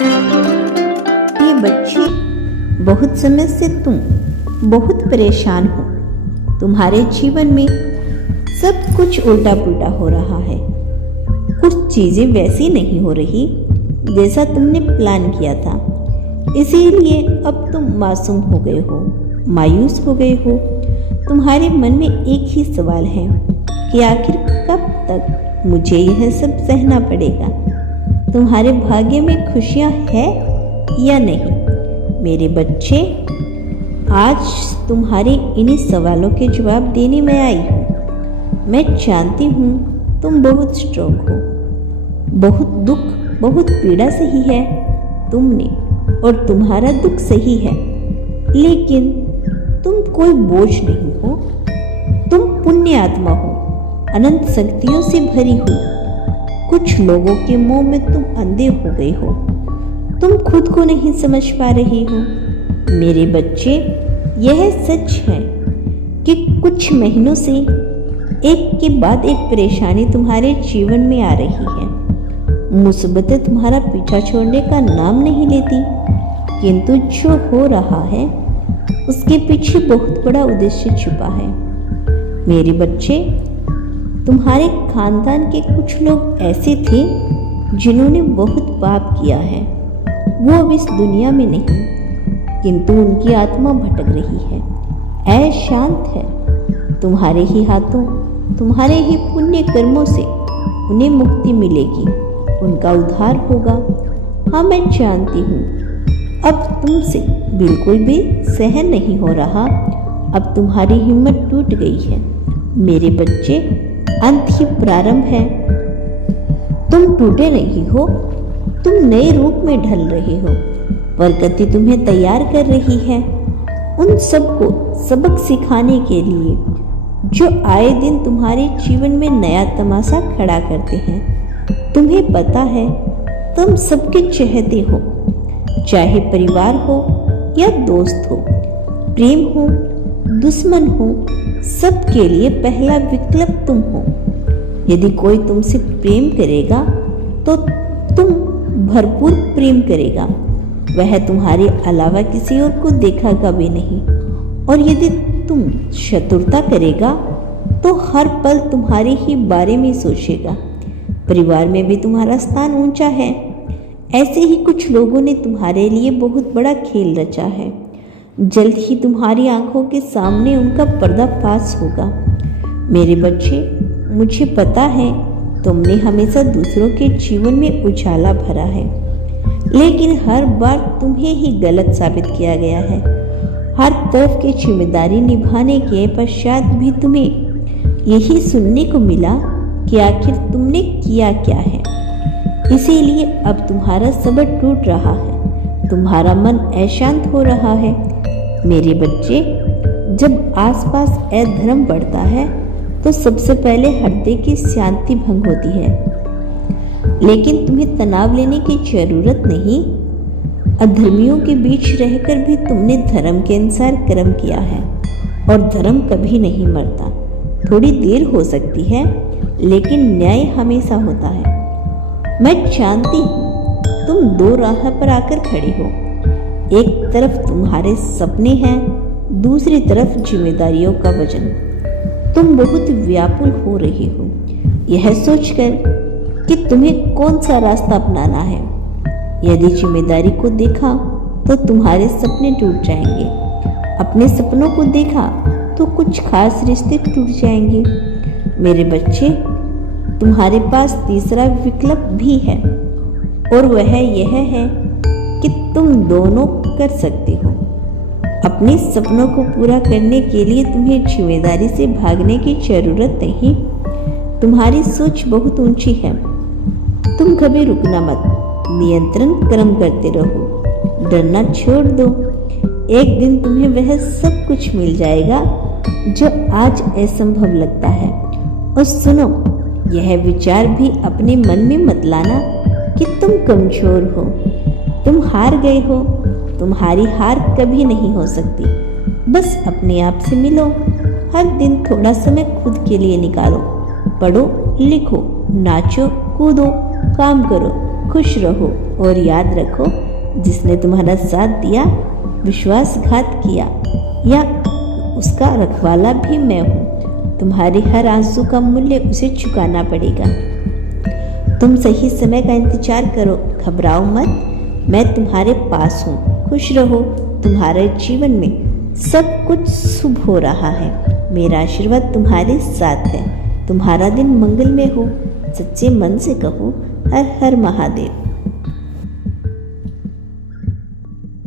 ये बच्चे, बहुत समय से तुम बहुत परेशान हो। तुम्हारे जीवन में सब कुछ उल्टा पुल्टा हो रहा है। कुछ चीजें वैसी नहीं हो रही जैसा तुमने प्लान किया था। इसीलिए अब तुम मासूम हो गए हो, मायूस हो गए हो। तुम्हारे मन में एक ही सवाल है कि आखिर कब तक मुझे यह सब सहना पड़ेगा। तुम्हारे भाग्य में खुशियां है या नहीं? मेरे बच्चे, आज तुम्हारे इन्हीं सवालों के जवाब देने में आई हूँ। मैं जानती हूँ तुम बहुत स्ट्रॉन्ग हो, बहुत दुख, बहुत पीड़ा सही है तुमने, और तुम्हारा दुख सही है, लेकिन तुम कोई बोझ नहीं हो। तुम पुण्य आत्मा हो, अनंत शक्तियों से भरी हुई। कुछ लोगों के मुंह में तुम अंधे हो गए हो। तुम खुद को नहीं समझ पा रही हो। मेरे बच्चे, यह सच है कि कुछ महीनों से एक के बाद एक परेशानी तुम्हारे जीवन में आ रही है। मुसीबतें तुम्हारा पीछा छोड़ने का नाम नहीं लेती, किंतु जो हो रहा है उसके पीछे बहुत बड़ा उद्देश्य छुपा है। मेरे बच्चे, तुम्हारे खानदान के कुछ लोग ऐसे थे जिन्होंने बहुत पाप किया है। वो अब इस दुनिया में नहीं, किंतु उनकी आत्मा भटक रही है, अशांत है। तुम्हारे ही हाथों, तुम्हारे ही पुण्य कर्मों से उन्हें मुक्ति मिलेगी, उनका उद्धार होगा। हाँ, मैं जानती हूँ अब तुमसे बिल्कुल भी सहन नहीं हो रहा। अब तुम्हारी हिम्मत टूट गई है। मेरे बच्चे, अंत ही प्रारंभ है। तुम टूटे नहीं हो, तुम नए रूप में ढल रहे हो। प्रकृति तुम्हें तैयार कर रही है उन सबको सबक सिखाने के लिए जो आए दिन तुम्हारे जीवन में नया तमाशा खड़ा करते हैं। तुम्हें पता है, तुम सबके चहेते हो, चाहे परिवार हो या दोस्त हो, प्रेम हो, दुश्मन हो, सबके लिए पहला विकल्प तुम हो। यदि कोई तुमसे प्रेम करेगा तो तुम भरपूर प्रेम करेगा। वह तुम्हारे अलावा किसी और को देखेगा भी नहीं। और यदि तुम शत्रुता करेगा तो हर पल तुम्हारे ही बारे में सोचेगा। परिवार में भी तुम्हारा स्थान ऊंचा है। ऐसे ही कुछ लोगों ने तुम्हारे लिए बहुत बड़ा खेल रचा है। जल्द ही तुम्हारी आंखों के सामने उनका पर्दाफाश होगा। मेरे बच्चे, मुझे पता है तुमने हमेशा दूसरों के जीवन में उजाला भरा है, लेकिन हर बार तुम्हें ही गलत साबित किया गया है। हर तरफ की जिम्मेदारी निभाने के पश्चात भी तुम्हें यही सुनने को मिला कि आखिर तुमने किया क्या है। इसीलिए अब तुम्हारा सब्र टूट रहा है, तुम्हारा मन अशांत हो रहा है। मेरे बच्चे, जब आसपास अधर्म बढ़ता है तो सबसे पहले हृदय की शांति भंग होती है। लेकिन तुम्हें तनाव लेने की जरूरत नहीं। अधर्मियों के बीच रहकर भी तुमने धर्म के अनुसार कर्म किया है, और धर्म कभी नहीं मरता। थोड़ी देर हो सकती है, लेकिन न्याय हमेशा होता है। मैं जानती हूँ तुम दो राह पर आकर खड़ी हो। एक तरफ तुम्हारे सपने हैं, दूसरी तरफ जिम्मेदारियों का वजन। तुम बहुत व्याकुल हो रही हो, यह सोचकर कि तुम्हें कौन सा रास्ता अपनाना है। यदि जिम्मेदारी को देखा तो तुम्हारे सपने टूट जाएंगे। अपने सपनों को देखा तो कुछ खास रिश्ते टूट जाएंगे। मेरे बच्चे, तुम्हारे पास तीसरा विकल्प भी है, और वह यह है कि तुम दोनों कर सकते हो। अपने सपनों को पूरा करने के लिए तुम्हें जिम्मेदारी से भागने की जरूरत नहीं। तुम्हारी सोच बहुत ऊंची है। तुम कभी रुकना मत, नियंत्रण कर्म करते रहो, डरना छोड़ दो। एक दिन तुम्हें वह सब कुछ मिल जाएगा जो आज असंभव लगता है। और सुनो, यह विचार भी अपने मन में मत लाना कि तुम कमजोर हो, तुम हार गए हो। तुम्हारी हार कभी नहीं हो सकती। बस अपने आप से मिलो। हर दिन थोड़ा समय खुद के लिए निकालो। पढ़ो, लिखो, नाचो, कूदो, काम करो। खुश रहो और याद रखो, जिसने तुम्हारा साथ दिया, विश्वासघात किया या उसका रखवाला भी मैं हूँ। तुम्हारे हर आंसू का मूल्य उसे चुकाना पड़ेगा। तुम सही समय का इंतजार करो, घबराओ मत, मैं तुम्हारे पास हूँ। खुश रहो, तुम्हारे जीवन में सब कुछ शुभ हो रहा है। मेरा आशीर्वाद तुम्हारे साथ है। तुम्हारा दिन मंगलमय हो। सच्चे मन से कहो, हर हर महादेव।